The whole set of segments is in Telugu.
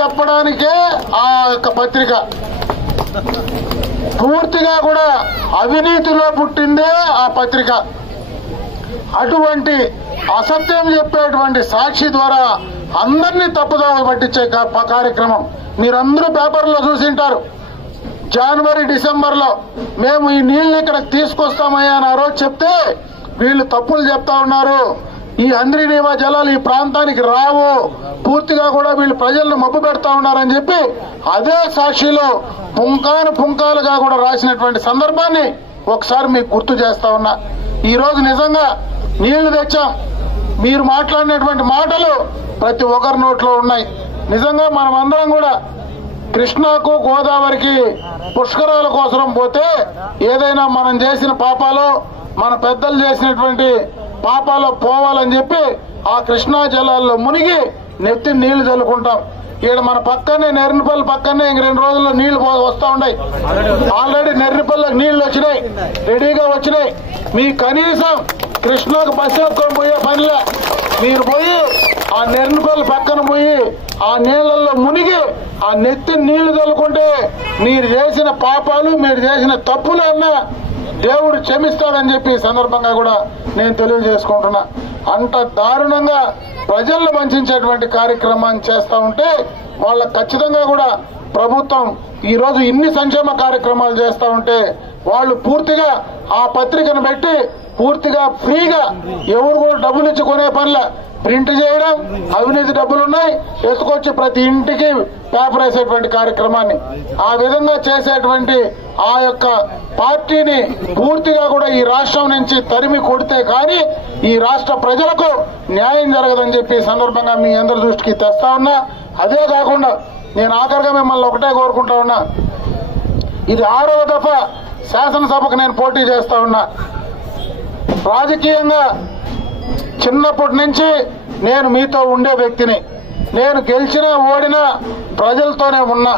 చెప్పడానికే ఆ యొక్క పత్రిక. పూర్తిగా కూడా అవినీతిలో పుట్టిందే ఆ పత్రిక. అటువంటి అసత్యం చెప్పేటువంటి సాక్షి ద్వారా అందరినీ తప్పుదోవ పట్టించే కార్యక్రమం. మీరందరూ పేపర్లో చూసింటారు జనవరి డిసెంబర్లో మేము ఈ నీళ్ళు ఇక్కడ తీసుకొస్తామయ్యా అని ఆ రోజు చెప్తే వీళ్ళు తప్పులు చెప్తా ఉన్నారు. ఈ అంద్రినీవా జలాలు ఈ ప్రాంతానికి రావు. పూర్తిగా కూడా వీళ్ళు ప్రజలను మబ్బు పెడతా ఉన్నారని చెప్పి అదే సాక్షిలో పుంకాను పుంకాలుగా కూడా రాసినటువంటి సందర్భాన్ని ఒకసారి మీకు గుర్తు చేస్తా ఉన్నా. ఈ రోజు నిజంగా నీళ్ళు తెచ్చాం. మీరు మాట్లాడినటువంటి మాటలు ప్రతి ఒక్కరి నోట్లో ఉన్నాయి. నిజంగా మనం అందరం కూడా కృష్ణాకు గోదావరికి పుష్కరాల కోసం పోతే ఏదైనా మనం చేసిన పాపాలు మన పెద్దలు చేసినటువంటి పాపాలు పోవాలని చెప్పి ఆ కృష్ణా జలాల్లో మునిగి నెత్తి నీళ్ళు చల్లుకుంటాం. ఈడ మన పక్కనే నెర్రిపల్లి పక్కనే ఇంక రెండు రోజుల్లో నీళ్ళు పో- వస్తా ఉన్నాయి. ఆల్రెడీ నెర్రిపల్లికి నీళ్ళు వచ్చినాయి. రెడీగా వచ్చినాయి. మీ కనీసం కృష్ణకు బస్సు పోయే పనిలే. మీరు పోయి ఆ నెర్రిపల్లి పక్కన పోయి ఆ నీళ్ళలో మునిగి ఆ నెత్తి నీళ్ళు చల్లుకుంటే మీరు చేసిన పాపాలు మీరు చేసిన తప్పులన్నా దేవుడు క్షమిస్తాడని చెప్పి సందర్భంగా కూడా నేను తెలియజేసుకుంటున్నా. అంత దారుణంగా ప్రజలను వంచేటువంటి కార్యక్రమాన్ని చేస్తా ఉంటే వాళ్ళకు ఖచ్చితంగా కూడా ప్రభుత్వం ఈ రోజు ఇన్ని సంక్షేమ కార్యక్రమాలు చేస్తా ఉంటే వాళ్ళు పూర్తిగా ఆ పత్రికను పెట్టి పూర్తిగా ఫ్రీగా ఎవరు కూడా డబ్బులు ఇచ్చి కొనే పనుల. ప్రింట్ చేయడం అవినీతి డబ్బులు ఉన్నాయి ఎత్తుకొచ్చి ప్రతి ఇంటికి పేపర్ వేసేటువంటి కార్యక్రమాన్ని. ఆ విధంగా చేసేటువంటి ఆ యొక్క పార్టీని పూర్తిగా కూడా ఈ రాష్ట్రం నుంచి తరిమి కొడితే కానీ ఈ రాష్ట్ర ప్రజలకు న్యాయం జరగదని చెప్పి సందర్భంగా మీ అందరి దృష్టికి తెస్తా ఉన్నా. అదే కాకుండా నేను ఆఖరిగా మిమ్మల్ని ఒకటే కోరుకుంటా ఉన్నా. ఇది ఆరవ దఫా శాసనసభకు నేను పోటీ చేస్తా ఉన్నా. రాజకీయంగా చిన్నప్పటి నుంచి నేను మీతో ఉండే వ్యక్తిని నేను గెలిచినా ఓడినా ప్రజలతోనే ఉన్నా.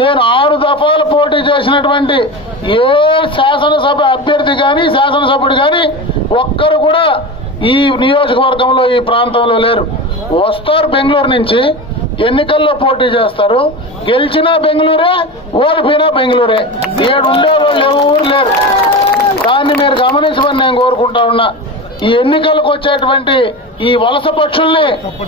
నేను ఆరు దఫాలు పోటీ చేసినటువంటి ఏ శాసనసభ అభ్యర్థి గాని శాసనసభ్యుడు గాని ఒక్కరు కూడా ఈ నియోజకవర్గంలో ఈ ప్రాంతంలో లేరు. వస్తారు బెంగళూరు నుంచి ఎన్నికల్లో పోటీ చేస్తారు. గెలిచినా బెంగళూరే ఓడిపోయినా బెంగళూరే. ఏడు ఉండేవాళ్ళు ఎవరు లేరు. దాన్ని మీరు గమనించమని నేను కోరుకుంటా ఉన్నా. ఈ ఎన్నికలకు వచ్చేటువంటి ఈ వలస పక్షుల్ని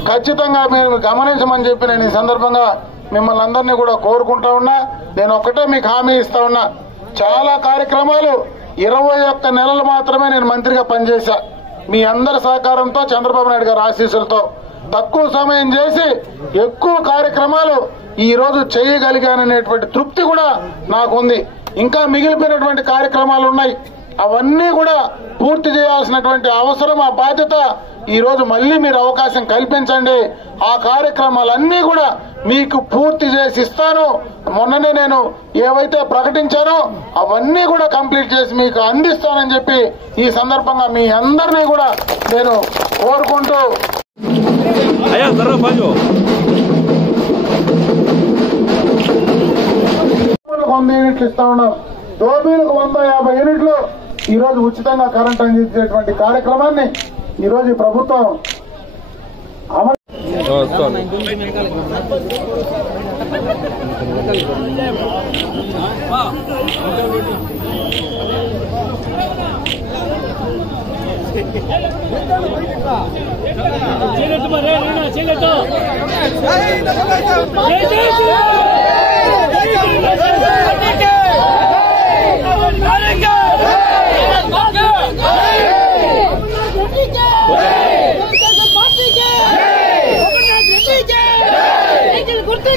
ఖచ్చితంగా మీరు గమనించమని చెప్పి నేను ఈ సందర్భంగా మిమ్మల్ని అందరినీ కూడా కోరుకుంటా ఉన్నా. నేను ఒక్కటే మీకు హామీ ఇస్తా ఉన్నా. చాలా కార్యక్రమాలు ఇరవై ఒక్క నెలలు మాత్రమే నేను మంత్రిగా పనిచేశా. మీ అందరి సహకారంతో చంద్రబాబు నాయుడు గారి ఆశీస్సులతో తక్కువ సమయం చేసి ఎక్కువ కార్యక్రమాలు ఈ రోజు చేయగలిగాననేటువంటి తృప్తి కూడా నాకుంది. ఇంకా మిగిలిపోయినటువంటి కార్యక్రమాలు ఉన్నాయి. అవన్నీ కూడా పూర్తి చేయాల్సినటువంటి అవసరం ఆ బాధ్యత ఈ రోజు మళ్ళీ మీరు అవకాశం కల్పించండి. ఆ కార్యక్రమాలన్నీ కూడా మీకు పూర్తి చేసి ఇస్తాను. మొన్ననే నేను ఏవైతే ప్రకటించానో అవన్నీ కూడా కంప్లీట్ చేసి మీకు అందిస్తానని చెప్పి ఈ సందర్భంగా మీ అందరినీ కూడా నేను కోరుకుంటూ వంద యూనిట్లు ఇస్తా ఉన్నాం దోబీలకు వంద యాభై యూనిట్లు ఈ రోజు ఉచితంగా కరెంట్ అందించేటువంటి కార్యక్రమాన్ని ఈరోజు ప్రభుత్వం అమలు చేయలేదు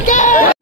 మరి